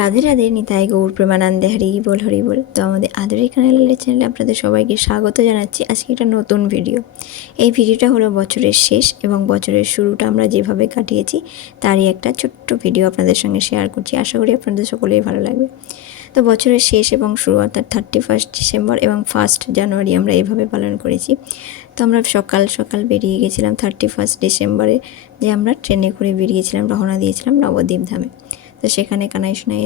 রাধে রাধে, নিতাই গৌর প্রেমানন্দে, হরি বল হরি বল। তো আমাদের আদরের চ্যানেলে আপনাদের সবাইকে স্বাগত জানাচ্ছি। আজকে একটা নতুন ভিডিও। এই ভিডিওটা হলো বছরের শেষ এবং বছরের শুরুটা আমরা যেভাবে কাটিয়েছি তারই একটা ছোট্ট ভিডিও আপনাদের সঙ্গে শেয়ার করছি। আশা করি আপনাদের সকলেই ভালো লাগবে। তো বছরের শেষ এবং শুরু অর্থাৎ 31 ডিসেম্বর এবং 1 জানুয়ারি আমরা এভাবে পালন করেছি। তো আমরা সকাল সকাল বেরিয়ে গেছিলাম 31 ডিসেম্বরে, যে আমরা ট্রেনে করে বেরিয়েছিলাম, রওনা দিয়েছিলাম নবদ্বীপ ধামে। তো সেখানে কানাইশোনা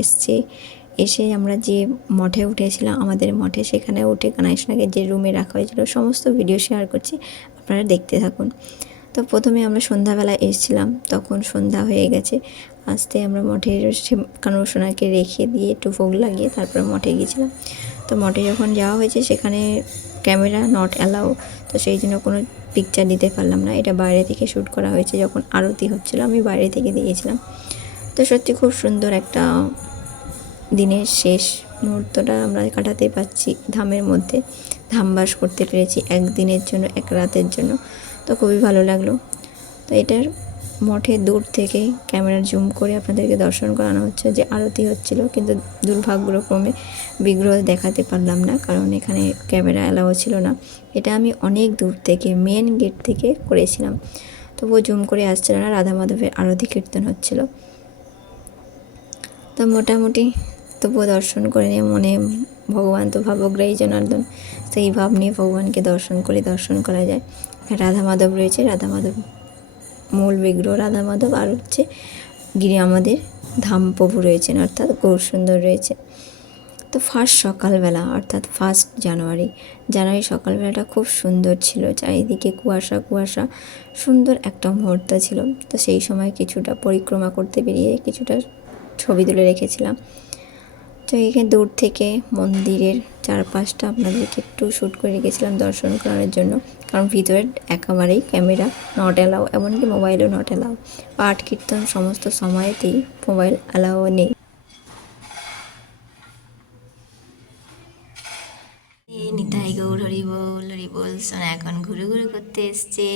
এসে আমরা যে মঠে উঠেছিলাম, আমাদের মঠে, সেখানে উঠে কানাইশোনাকে যে রুমে রাখা হয়েছিল সমস্ত ভিডিও শেয়ার করছি, আপনারা দেখতে থাকুন। তো প্রথমে আমরা সন্ধ্যাবেলা এসেছিলাম, তখন সন্ধ্যা হয়ে গেছে। আসতে আমরা মঠের কানাইশোনাকে রেখে দিয়ে একটু ভোগ লাগিয়ে তারপরে মঠে গিয়েছিলাম। তো মঠে যখন যাওয়া হয়েছে সেখানে ক্যামেরা নট অ্যালাউ, তো সেই জন্য কোনো পিকচার দিতে পারলাম না। এটা বাইরে থেকে শ্যুট করা হয়েছে, যখন আরতি হচ্ছিলো আমি বাইরে থেকে দিয়েছিলাম। তো সত্যি খুব সুন্দর একটা দিনের শেষ মুহূর্তটা আমরা কাটাতে পারছি ধামের মধ্যে, ধামবাস করতে পেরেছি একদিনের জন্য, এক রাতের জন্য। তো খুবই ভালো লাগলো। তো এটার মঠে দূর থেকে ক্যামেরার জুম করে আপনাদেরকে দর্শন করানো হচ্ছে যে আরতি হচ্ছিল, কিন্তু দুর্ভাগ্যক্রমে বিগ্রহ দেখাতে পারলাম না, কারণ এখানে ক্যামেরা অ্যালাও ছিল না। এটা আমি অনেক দূর থেকে মেন গেট থেকে করেছিলাম, তবুও জুম করে আসছিল না। রাধা মাধবের আরতি কীর্তন হচ্ছিল। তো মোটামুটি তবুও দর্শন করে নিয়ে মনে, ভগবান তো ভাবগ্রাহী জনার্দন, সেই ভাব নিয়ে ভগবানকে দর্শন করা যায়। রাধা মাধব রয়েছে, রাধা মাধব মূল বিগ্রহ রাধা মাধব, আর হচ্ছে গিরি আমাদের ধাম প্রভু রয়েছেন, অর্থাৎ গৌরসুন্দর রয়েছে। তো সকালবেলা অর্থাৎ 1 জানুয়ারি সকালবেলাটা খুব সুন্দর ছিল, চারিদিকে কুয়াশা, সুন্দর একটা মুহূর্ত ছিল। তো সেই সময় কিছুটা পরিক্রমা করতে বেরিয়ে কিছুটা ছবি তুলে রেখেছিলাম। তো এখানে দূর থেকে মন্দিরের চারপাশটা আপনাদেরকে একটু শ্যুট করে রেখেছিলাম দর্শন করানোর জন্য, কারণ ভিতরে একেবারেই ক্যামেরা নট অ্যালাউ, এমনকি মোবাইলও নট অ্যালাউ। পাঠ কীর্তন সমস্ত সময়েতেই মোবাইল অ্যালাউ নেই। নিতাই গৌর হরি বল। সোনা এখন ঘুরে করতে এসছে,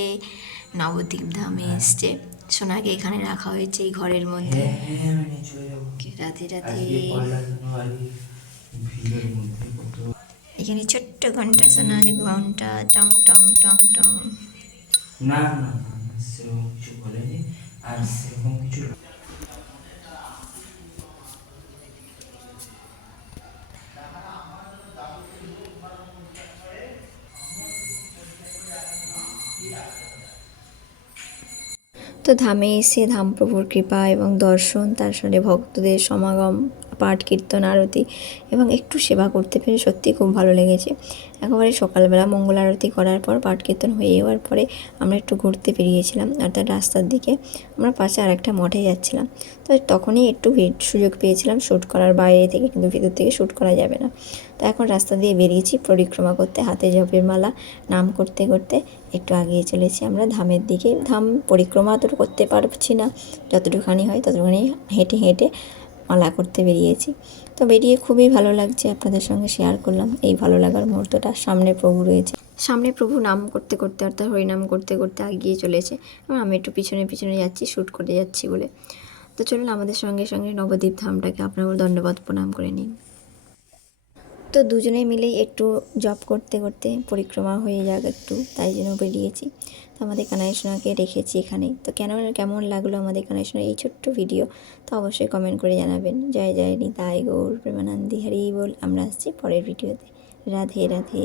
নবদ্বীপ ধামে এসছে। সোনাকে এখানে রাখা হয়েছে এই ঘরের মধ্যে। রাধে রাধে। এখানে ছোট্ট ঘন্টা শোনা, ঘন্টা টং টং টং টং। না সেরকম কিছু বলেনি, আর সেরকম কিছু তো ধামে এসে ধামপ্রভুর কৃপা এবং দর্শন, তার সঙ্গে ভক্তদের সমাগম, পাঠ কীর্তন আরতি এবং একটু সেবা করতে পেরে সত্যি খুব ভালো লেগেছে। একেবারে সকালবেলা মঙ্গল আরতি করার পর পাঠ কীর্তন হয়ে যাওয়ার পরে আমরা একটু ঘুরতে বেরিয়েছিলাম, অর্থাৎ রাস্তার দিকে আমরা পাশে আরেকটা মঠে যাচ্ছিলাম। তো তখনই একটু সুযোগ পেয়েছিলাম শ্যুট করার, বাইরে থেকে, কিন্তু ভিতর থেকে শ্যুট করা যাবে না। তো এখন রাস্তা দিয়ে বেরিয়েছি পরিক্রমা করতে, হাতে জপের মালা, নাম করতে করতে একটু আগিয়ে চলেছি আমরা ধামের দিকে। ধাম পরিক্রমা তো করতে পারছি না, যতটুখানি হয় ততটুখানি হেঁটে মালা করতে বেরিয়েছি। তো বেরিয়ে খুবই ভালো লাগছে, আপনাদের সঙ্গে শেয়ার করলাম এই ভালো লাগার মুহূর্তটা। সামনে প্রভু রয়েছে, সামনে প্রভু নাম করতে করতে অর্থাৎ হরিনাম করতে করতে এগিয়ে চলেছে, এবং আমি একটু পিছনে যাচ্ছি শ্যুট করে যাচ্ছি বলে। তো চলুন আমাদের সঙ্গে নবদ্বীপ ধামটাকে আপনারা দণ্ডবত প্রণাম করে নিন। তো দুজনে মিলেই একটু জব করতে করতে পরিক্রমা হয়ে যাক একটু, তাই জন্য বেরিয়েছি। তো আমাদের কানাইশোনাকে রেখেছি এখানেই। তো কেমন লাগলো আমাদের কানাইশোনার এই ছোট্ট ভিডিও, তো অবশ্যই কমেন্ট করে জানাবেন। জয় জয় নিতাই গৌর প্রেমানন্দে, হরি বল। আমরা আসছি পরের ভিডিওতে। রাধে রাধে।